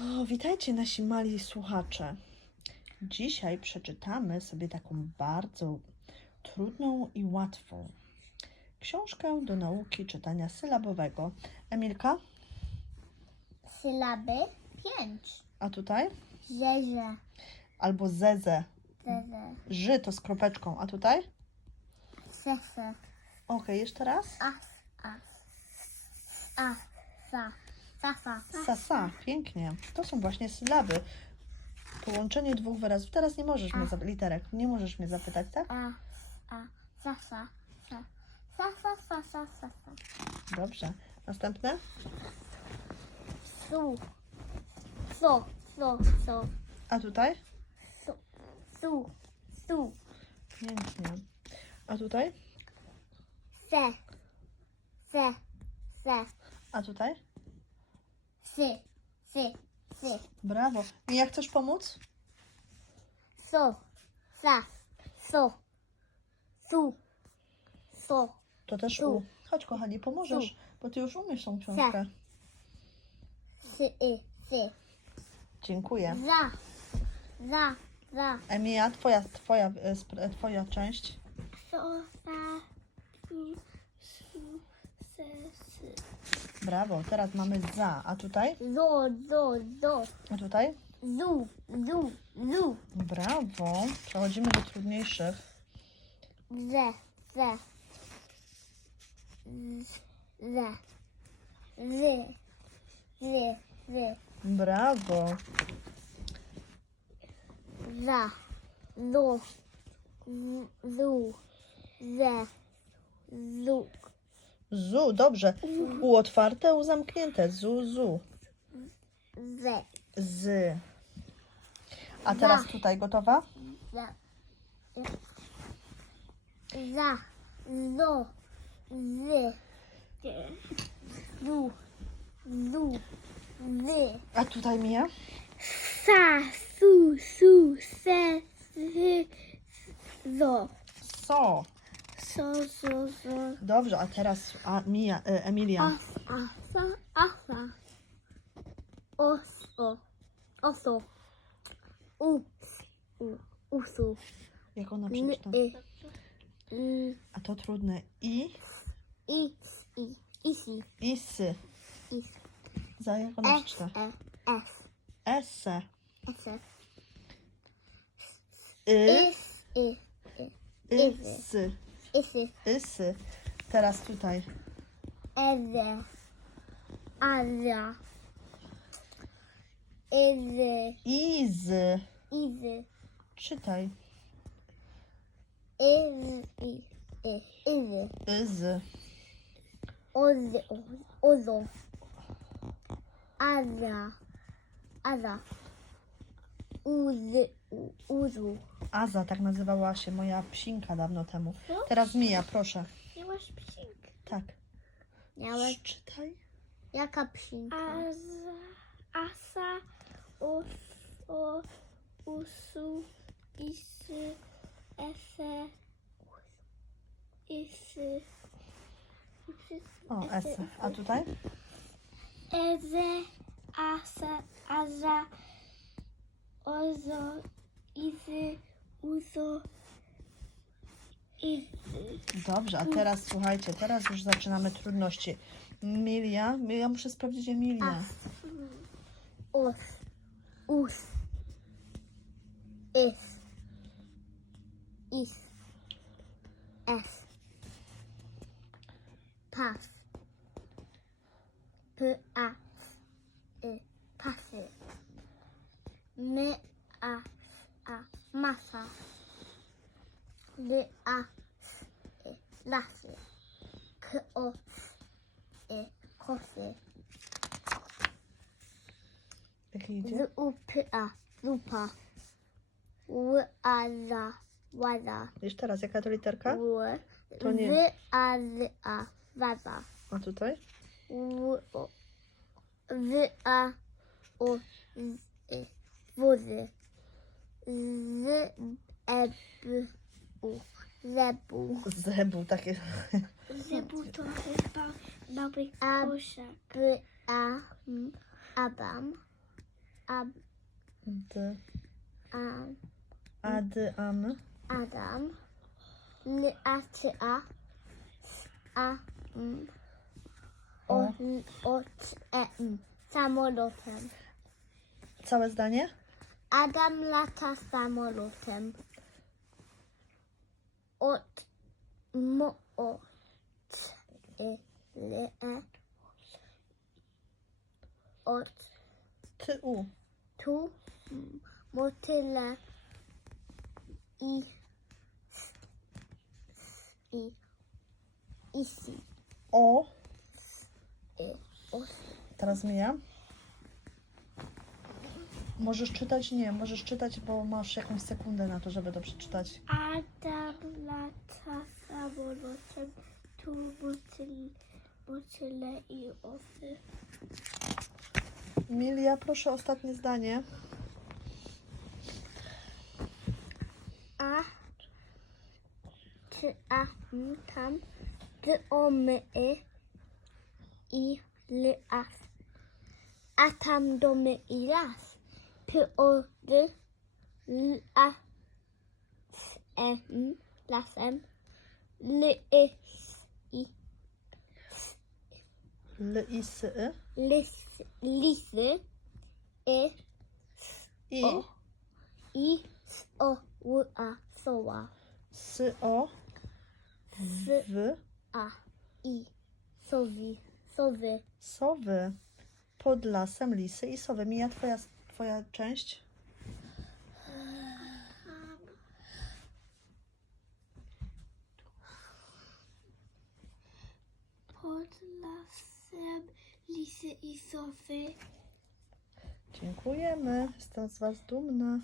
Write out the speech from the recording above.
O, witajcie nasi mali słuchacze. Dzisiaj przeczytamy sobie taką bardzo trudną i łatwą książkę do nauki czytania sylabowego. Emilka, Sylaby pięć. a tutaj? Zeze. Albo zeze. Zeze. Ży to z kropeczką, a tutaj? Sese. Ok, jeszcze raz. As. As. As. Sa. Sasa. Sasa, pięknie. To są właśnie sylaby. Połączenie dwóch wyrazów. Teraz nie możesz mnie zapytać, literek, nie możesz mnie zapytać, tak? A. A. Sasa. Sa. Sasa. Sasa. Sasa. Dobrze. Następne? Su. So. So. So. A tutaj? Su. Su. Su. Pięknie. A tutaj? Se. Se. Se. A tutaj? Sy. Sy. Sy. Brawo. I jak chcesz pomóc? So. Sa. So. Su. So. To też Tu. U. Chodź, kochani, pomożesz, bo ty już umiesz tą książkę. Sy. Y. Sy. Dziękuję. Za. Za. Za. Emilia, twoja, twoja, e, sp- twoja część. So. Sa. Su. Su. Se. Sy. Brawo. Teraz mamy za. A tutaj? Zo. Zo. Zo. A tutaj? Zu. Zu. Zu. Brawo. Przechodzimy do trudniejszych. Ze. Ze. Z- Ze. Zy. Zy. Zy. Brawo. Za. Zo. Z- Zu. Ze. Zu. Zu. Dobrze. U otwarte, U zamknięte. Zu, zu. Ze. Z. A teraz Za. tutaj gotowa? Za. Za. Zo. Zy. Zu. Zu. Zy. A tutaj Mija? Sa. Su. Su. Se. Sy. Zo. So. So. So. So. Dobrze, a teraz a, Mija, e, Emilia. As. Asa. Asa. Os. O. Oso. Us. U. Usu. Jak ona N. przeczyta? Y. Y. A to trudne. I, I. I. Isi. isy. Is. Za jak ona S. przeczyta? E. S. Esse. S. Y, Is. Y. Y. isy. Isy. Teraz tutaj. Eze. Azja. Izy. Izy. Izy. Czytaj. Izy. Izy. Izy. Ozy. Ozo. Azja. Aza. Uzy. Uzu. Aza, tak nazywała się moja psinka dawno temu. Co? Teraz Mija, proszę. Nie masz psinka. Tak. Miałeś. Czytaj. Jaka psinka? Aza, asa, os, o, usu, isy, ese, isy, O, esse. A tutaj? eze, asa, aza, ozo, izy, uzo, izy. Dobrze, a teraz słuchajcie, teraz już zaczynamy trudności. Milia, ja muszę sprawdzić Emilię. As. Os. Us. Is. Is. Es. Pas. P. A. Y. Pasy. My. A. Masa. Ly. A. S. Y. Lasy. K. O. S. Y. Kosy. Jak idzie? Z u p a zupa. Ł a za łaza. Jeszcze raz, jaka to literka? Ł To nie. z a z a waza. A tutaj? Ł o z a o z y, wozy. Z e b u zebu. Zebu, takie. Zebu to chyba mały A- koszak. B a m Adam. Ab, D, am, ady, am. Adam. L, A, C, A. S, A, M. O, O, C, E, M. Samolotem. Całe zdanie? Adam lata samolotem. Od mo o c y l e od Ty, u. tu m- motyle i i i si O. y, o Teraz zmienia. Możesz czytać? Nie, możesz czytać, bo masz jakąś sekundę na to, żeby to przeczytać. Adam lata samolotem. Tu motyle, motyle i osy. Emilia, proszę ostatnie zdanie. a czy a m, tam ty o my y, i l as a tam domy i las py o dy l a s e m lasem l y s i L, i, sy, y. lis, lisy y I, O. i s o w a soła sy, o, s w. A, I, sowi, sowy, Sowy. Pod lasem lisy i sowy. Mija twoja, twoja część? Pod lasem lisy i sofy. Dziękujemy. Jestem z was dumna.